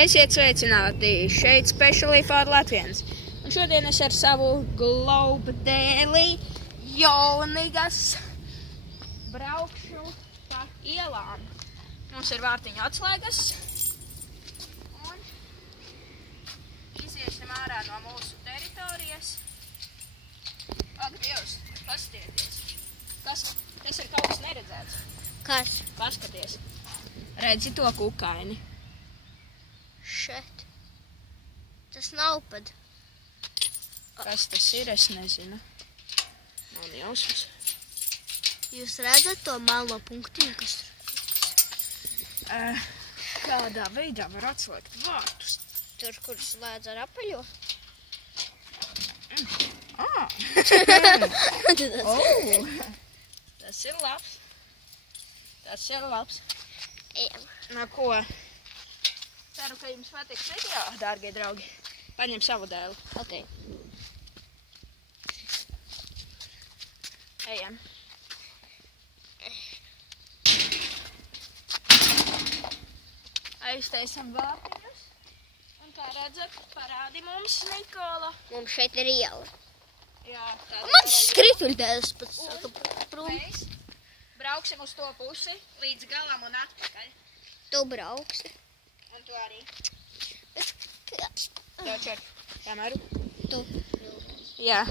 Esiet sveicināti šeit Specially for Latvians. Un šodien es ar savu globe dēli Jaunigas braukšu pa ielām. Mums ir vārtiņu atslēgas. Un iziesim ārā no mūsu teritorijas. Ak, Dievs, paskatieties. Tas ir kaut kas neredzēts. Kas? Paskaties. Redzi to kukaini? Šeit. Tas nav pat. Kas tas ir, es nezinu. Man jausmas. Jūs redzat to melno punktiņu, kas tur? Kādā veidā var atslēgt vārtus? Tur, kur slēdz ar apaļo? Tas ir labs. Tas ir labs. Ejam. Nu ko? Ceru, ka jums patiks video, dārgie draugi. Paņem savu dēli. Ok. Ejam. Aiztaisam vārtiņus. Un kā redzat, parādi mums, Nikola. Mums šeit ir iela. Jā, Man skrituļdēļas pats saka prom. Mēs brauksim uz to pusi līdz galam un atpakaļ. Tu brauksi. Un tu arī. Bet kas? Tev čer. Jāmēru? Tu. Jā.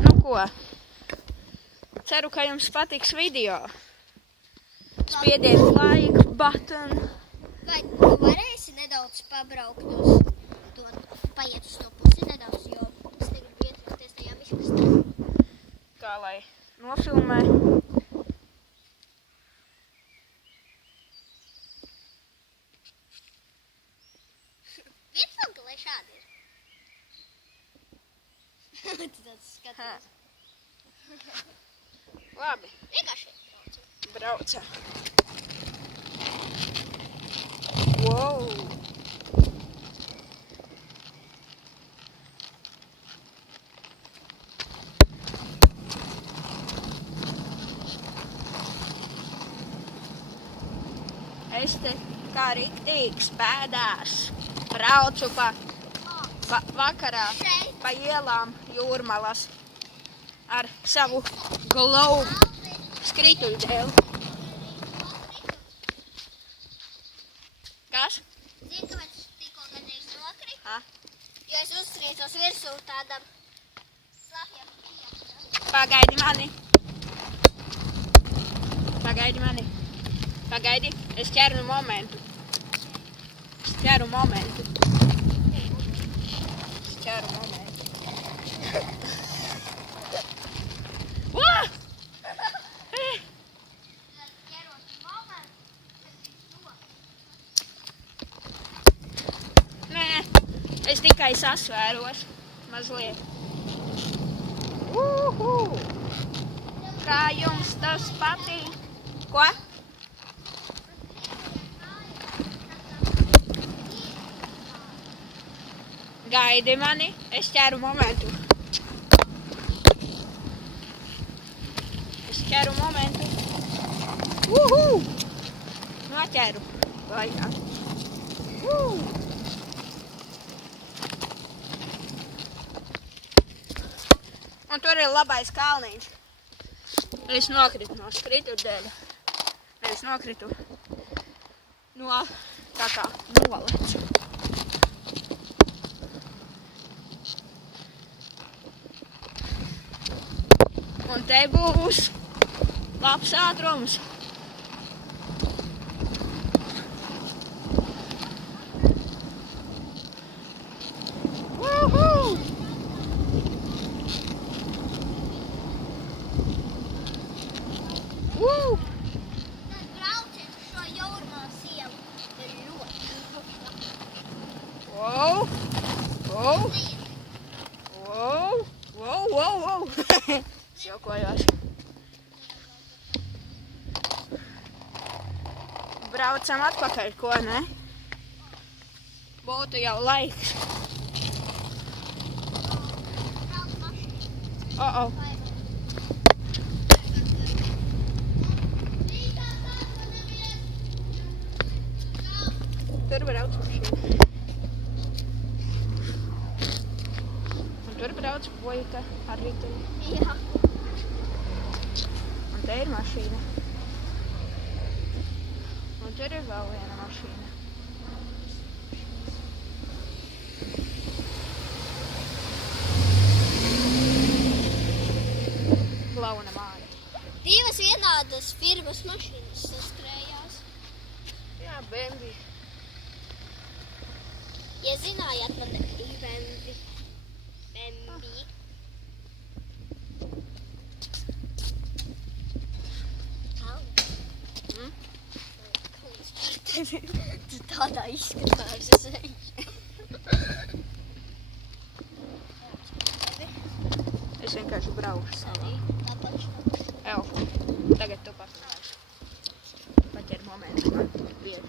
Nu ko? Ceru, ka jums patiks video. Spiediet like button. Vai tu varēsi nedaudz pabraukt uz to, paiet uz to pusi nedaudz, jo es negribu ietrukties tajā miškastā. Kā lai nofilmē. Viens lai šādi ir. Tu tāds skaties. Labi, Vienkārši braucam. Wow! Es te kā riktīgs bēdās braucu pa vakarā pa ielām Jūrmalas ar savu globe skrituļdēli. Kas? Zini, kāpēc es tikko gandrīz nokritu? Ha? Jo es uztrīcos virsū tādam slapjam pietam. Pagaidi mani. Pagaidi mani. Pagaidi, es ķeru momentu. Es ķeru momentu. Es ķeru momentu. Nē, es tikai sasvēros mazliet. Kā jums tas patīk? Ko? Gaidi mani, es ķeru momentu. Es ķeru momentu. Noķeru. Vajā. Un tur ir labais kalniņš. Es nokritu no skrituļdēļa. Es nokritu no tā kā nolec. Un te būs labs ātrums. Tad brauciet uz šo Jūrmalas ielu. Ir ļoti. Wow! Wow! Wow! Wow! Wow! Wow! Jokojos. Braucam atpakaļ, ko, ne? Būtu jau laiks. Oh. Tur brauc. kāds puika ar riteni. Jā. Un te ir mašīna. Un tur ir vēl viena mašīna. Klauna Māra. Divas vienādas firmas mašīnas saskrējās. Jā, BMW. Ja zinājāt, man ir BMW. Tu tādā izskatās, es Es vienkārši braucu savā. Elfu. Tagad tu pasnāsi. Paķer momentu man viet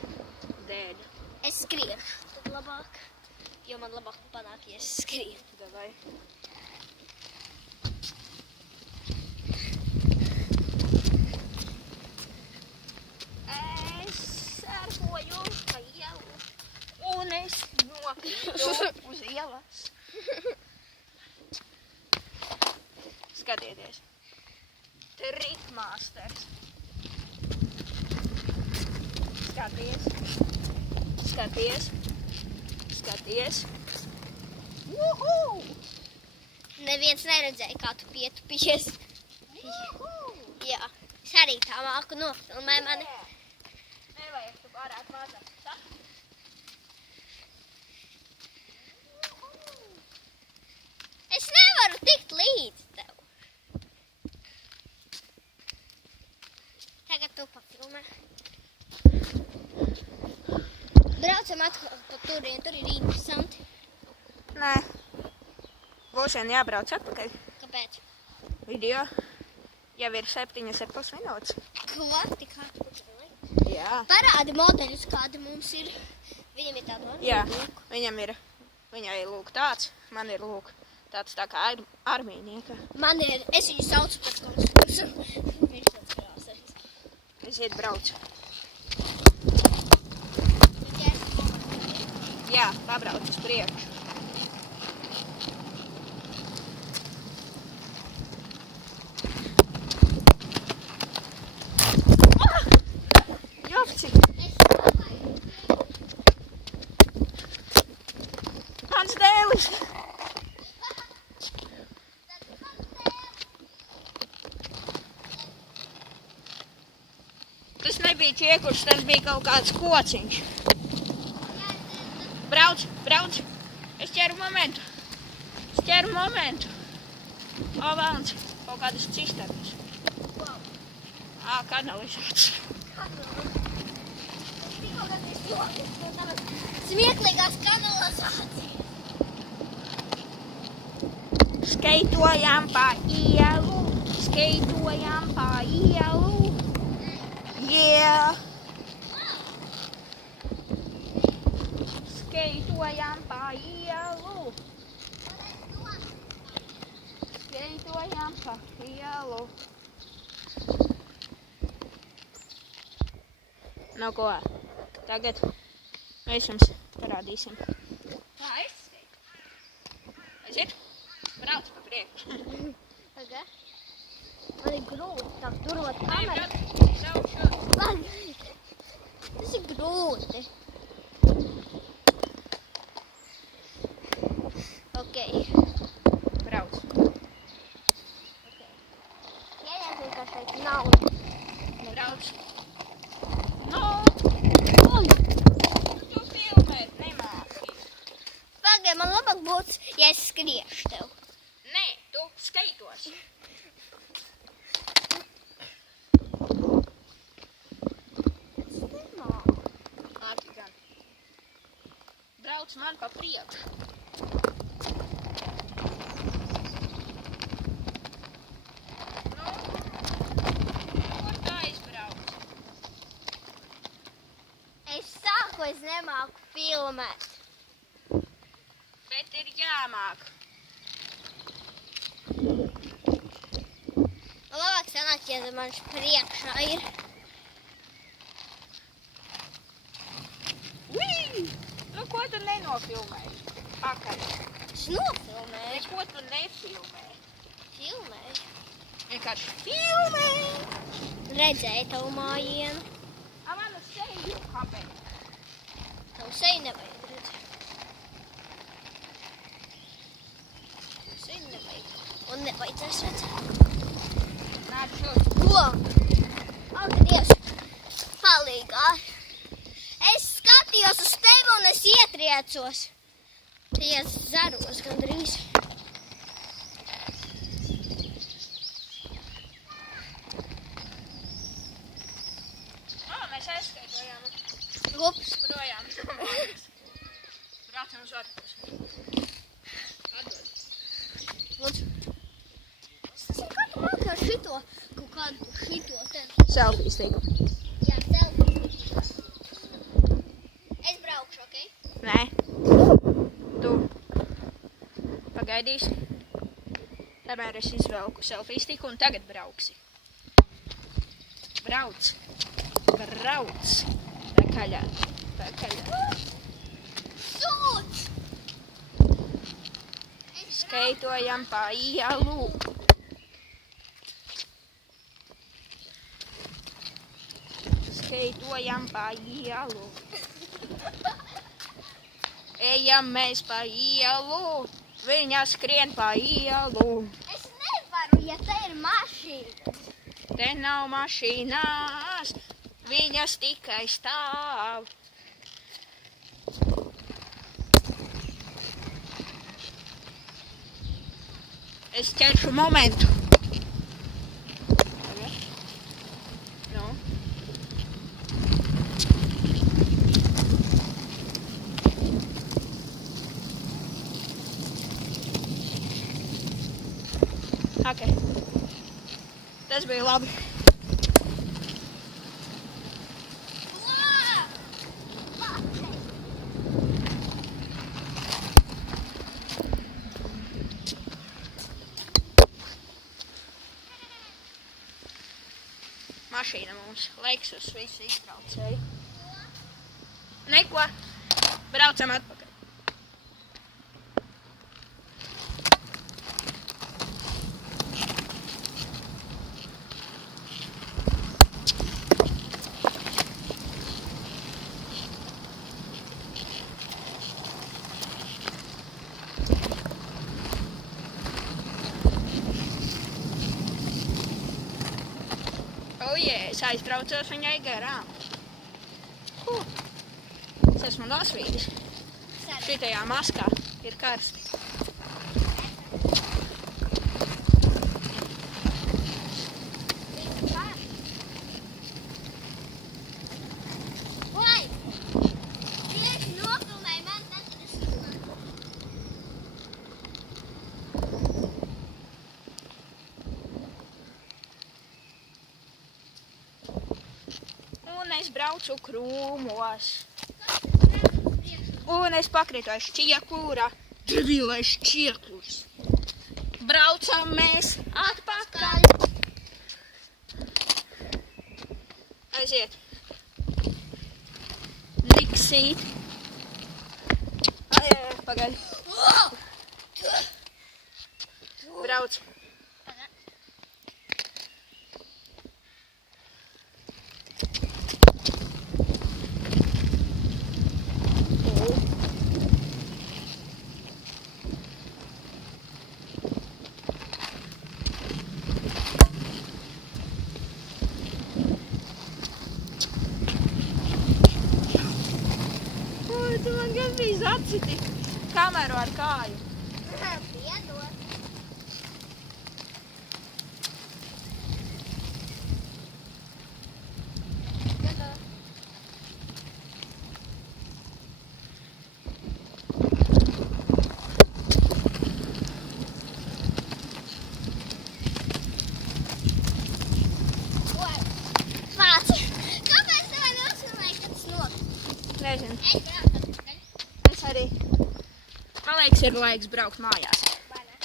dēļ. Es skriešu, tad labāk. Jo man labāk panāk, ja es skrienu. Davai. Es sērkoju pa ielu. Un es nokrītu uz ielas. Skatieties. Trikmasters. Skaties. Skaties. Skaties. Uhu! Neviens neredzēja, kā tu pietupies. Jā, es arī tā māku nofilmē mani. Nevajag, tu pārāk mazāk. Es nevaru tikt līdz tev. Tagad tu papilmē. Braucam atkal pa turien, tur ir interesanti. Nē. Būs vien jābrauc atpakaļ. Kāpēc? Video jau ir 7,5 minūtes. Ko? Tik ātri pučēlai? Jā. Parādi modeļus, kādi mums ir. Viņam ir tāda Jā, viņai ir lūk tāds, man ir lūk tāds tā kā armijnieka. Man ir, es viņu saucu par konstruktu. Viņš tāds krāsais. Aiziet brauc. Tikai Jā, pabrauc uz priekšu. Jopci! Mans dēlis! Tas nebija ķiekurs, tas bija kaut kāds kociņš. Brauc, brauc! Es ķeru momentu! O, vēlns! Kaut kādas cisternas. Kanalizācija. Smieklīgās kanalizācijas. Skeitojām pa ielu. Yeah. Skeitojām pa ielu. Nu ko, tagad mēs jums parādīsim. Kā es skeitu? Aiziet, brauc pa priekšu. Paga. Man ir grūti tā turot kameru. Man, tas ir grūti. Ok. Brauc. Ieņemsim, ka šeit nav. Brauc. Nu, tu filmēt nemāki. Pagai, man labāk būtu, ja es skriešu tev. Nē, tu skaitos. Ātri gan. Brauc man pa priekšu. Nu, kur tā izbrauc? Es nemāku filmēt. Bet ir jāmāk. Labāk sanāk, ja man priekšā ir. Ui! Nu, ko tu nenofilmēji? Pakaļ. Es nofilmēju. Ko tu nefilmē? Filmēju. Vienkārši filmē. Redzēju tavu mājienu. Manu seju, kāpēc? Tavu seju nevajag redzēt. Tavu seju nevajag. Un nevajadzēs redzēt. Nāc šur. Ko? Ak, Dievs, palīgā. Es skatījos uz tevi un es ietriecos. Ties zaros gandrīz. Mēs aizskaitojām. Ups. Projām. Braucam uz otru pusi. Atdod. Lūdzu. Es nezinu, kā tu māki ar šito, kaut kādu šito te. Selfie stiku. Jā, selfie. Es braukšu, ok? Nē. Tu pagaidīsi. Tomēr es izvelku selfie stiku un tagad brauksi. Brauc. Brauc. Pakaļā. Pakaļā. Sūds! Skaitojam pa ielu. Skaitojam pa ielu. Ejam mēs pa ielu. Viņa skrien pa ielu. Es nevaru, ja te ir mašīna. Te nav mašīnās. Viņas tikai stāv. Es ķeršu momentu. Nu. Ok. Tas bija labi. Mašīna mums Leksus visu iztraucēja. Neko. Braucam atpakaļ. Es aiztraucos viņai garām. Es esmu nosvīdis. Šitajā maskā ir karsti. Vai! Tieši nofilmēji man, tad es izmantoju. Un es braucu krūmos. Un es pakritu aiz šķiekura. Debilais šķiekurs. Braucam mēs atpakaļ. Aiziet. Niksīt. Pagaid. Brauc. Tu man gandrīz atsiti kameru ar kāju. Piedod. Kāpēc tev nosvilēja, kad tas nokrīt? Nezinu. Es braucu atpakaļ. Es arī. Man liekas, ir laiks braukt mājās. Vai ne?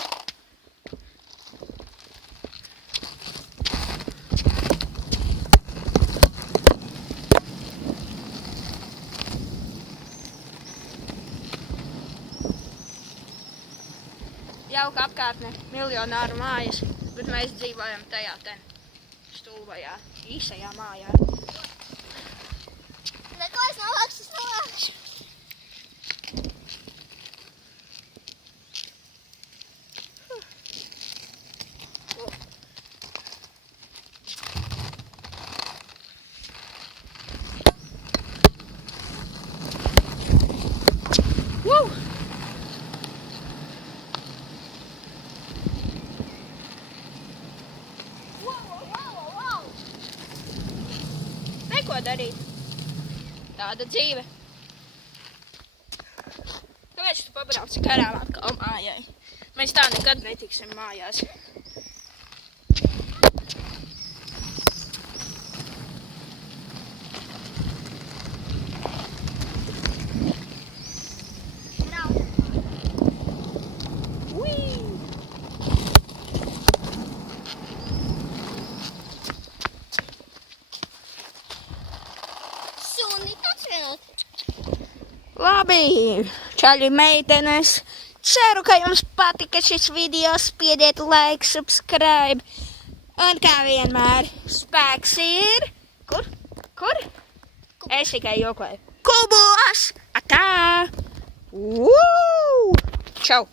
jauka apkārtne, miljonāru mājas, bet mēs dzīvojam tajā ten stulbajā, īsajā mājā. Neko es novākšu. Woo! Wow. Neko darīt. Tāda dzīve. Kāpēc tu pabrauci garām atkal mājai? Mēs tā nekad netiksim mājās. Suni tāds vienot. Labi, čaļi meitenes. Ceru, ka jums patika šis video. Spiediet like, subscribe. Un kā vienmēr, spēks ir... Kur? Es tikai jokoju. Kubos! Atā! Čau!